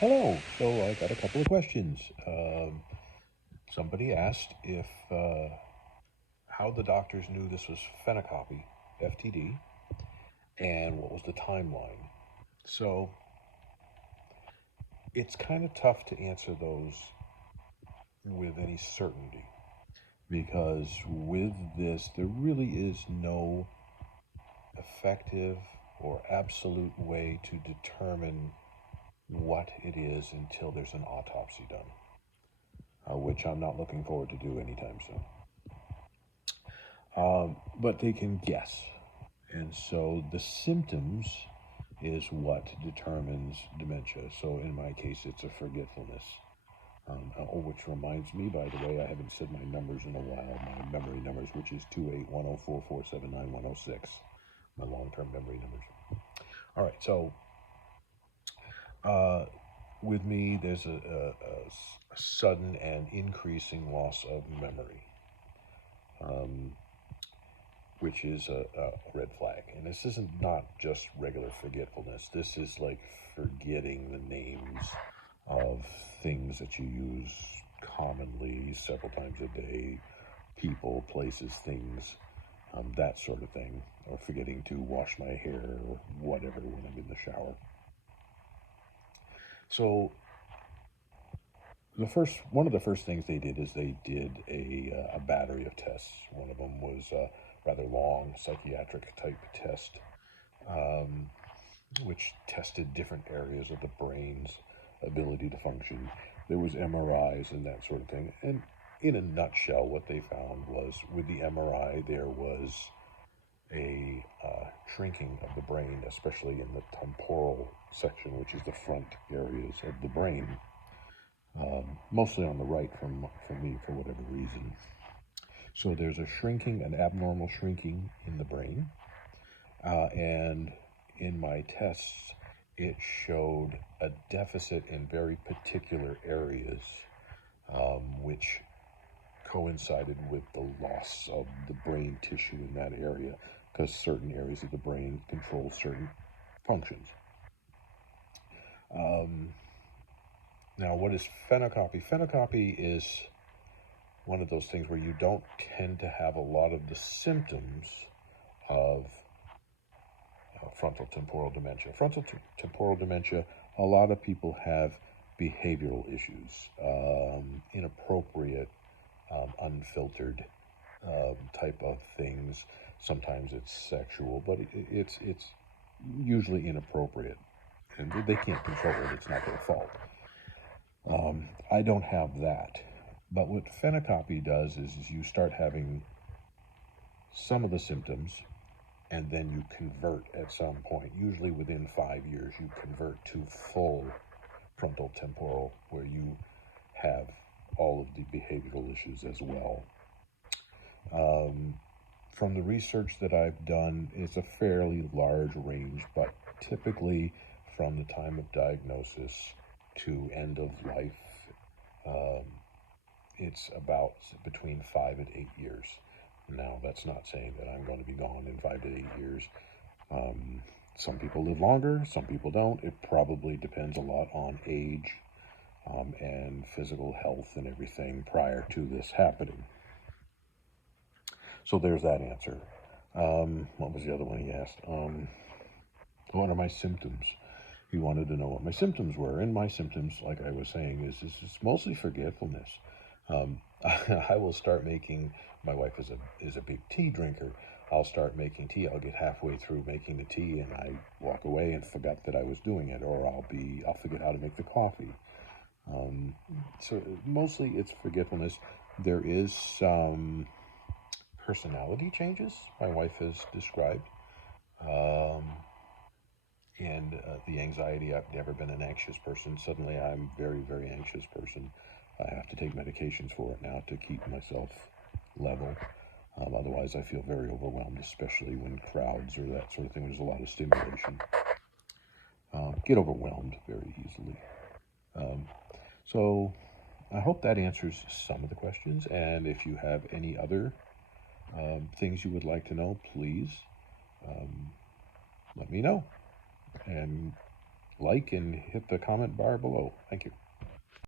Hello. So I got a couple of questions. Somebody asked if how the doctors knew this was phenocopy, FTD, and what was the timeline. So it's kind of tough to answer those with any certainty because with this, there really is no effective or absolute way to determine what it is until there's an autopsy done, which I'm not looking forward to do anytime soon. But they can guess. And so the symptoms is what determines dementia. So in my case, it's a forgetfulness. Which reminds me, by the way, I haven't said my numbers in a while, my memory numbers, which is 28104479106, my long-term memory numbers. All right, so with me, there's a sudden and increasing loss of memory. Which is a red flag. And this isn't not just regular forgetfulness. This is like forgetting the names of things that you use commonly several times a day, people, places, things, that sort of thing, or forgetting to wash my hair or whatever when I'm in the shower. So one of the first things they did is they did a battery of tests. One of them was a rather long psychiatric type test, which tested different areas of the brain's ability to function. There was MRIs and that sort of thing. And in a nutshell, what they found was with the MRI, there was a shrinking of the brain, especially in the temporal section, which is the front areas of the brain, mostly on the right for me for whatever reason. So there's a shrinking, an abnormal shrinking in the brain, and in my tests, it showed a deficit in very particular areas, which coincided with the loss of the brain tissue in that area, because certain areas of the brain control certain functions. Now, what is phenocopy? Phenocopy is one of those things where you don't tend to have a lot of the symptoms of frontal temporal dementia. Frontal temporal dementia, a lot of people have behavioral issues, inappropriate, unfiltered type of things. Sometimes it's sexual, but it's usually inappropriate, and they can't control it. It's not their fault. I don't have that, but what phenocopy does is you start having some of the symptoms, and then you convert at some point. Usually within 5 years, you convert to full frontal temporal, where you have all of the behavioral issues as well. From the research that I've done, it's a fairly large range, but typically from the time of diagnosis to end of life, it's about between 5 and 8 years. Now, that's not saying that I'm going to be gone in 5 to 8 years. Some people live longer, some people don't. It probably depends a lot on age and physical health and everything prior to this happening. So there's that answer. What was the other one he asked? What are my symptoms? He wanted to know what my symptoms were. And my symptoms, like I was saying, is it's mostly forgetfulness. I will start making. My wife is a big tea drinker. I'll start making tea. I'll get halfway through making the tea, and I walk away and forget that I was doing it, or I'll forget how to make the coffee. So mostly it's forgetfulness. There is some personality changes my wife has described. And the anxiety, I've never been an anxious person. Suddenly I'm a very, very anxious person. I have to take medications for it now to keep myself level. Otherwise, I feel very overwhelmed, especially when crowds or that sort of thing. There's a lot of stimulation. Get overwhelmed very easily. So I hope that answers some of the questions. And if you have any other things you would like to know, please let me know. And like and hit the comment bar below. Thank you.